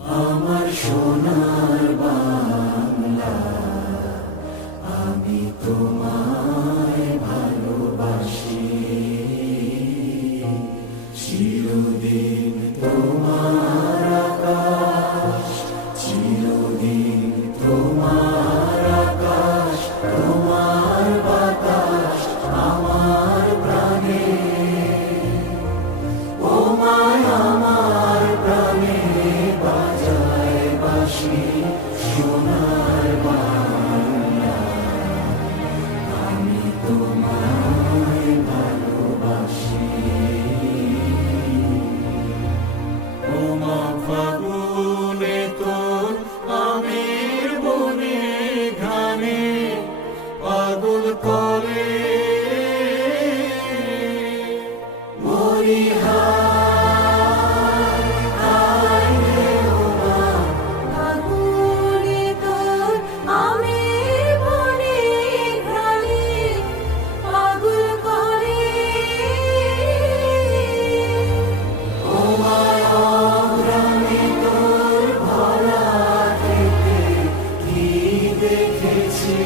আমার সোনার বাংলা, আমি তোমায় ভালোবাসি। চিরদিন তোমার আকাশ, চিরদিন তোমার আকাশ, তোমার বাতাস আমার প্রাণে। ও মায় আমার প্রাণে বাজায় বাঁশি সোনার বাংলা, আমি তোমায় ভালোবাসি। ও মা ফাগুনে তোর আমের বনে ঘানে পাগল করে মরি ফাগুনে তোর আমের বনে ঘ্রাণে পাগল করে। ও মায়া প্রাণে তোর ভরা খেতে কি দেখেছি,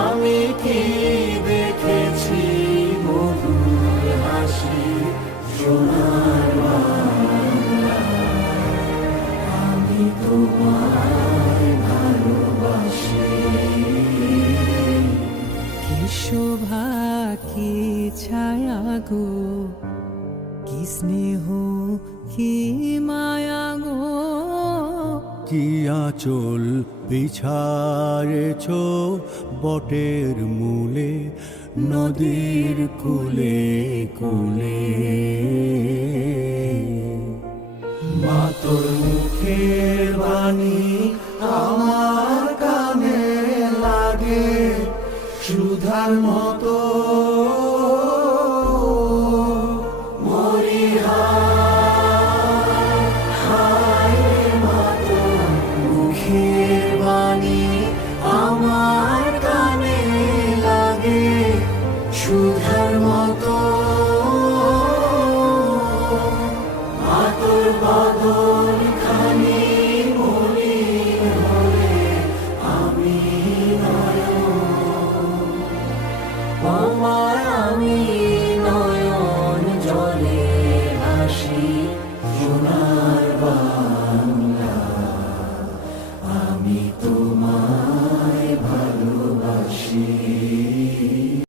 আমি কি দেখেছি মধুর হাসি সোনার বাংলা, আমি তোমায় ভালোবাসি। কি শোভা কি ছায়া গো, কি স্নেহ কি মায়া গো, কি আঁচল বিছায়েছ বটের মূলে, নদীর কূলে কূলে। মা তোর মুখের বাণী আমার কানে লাগে সুধার মতো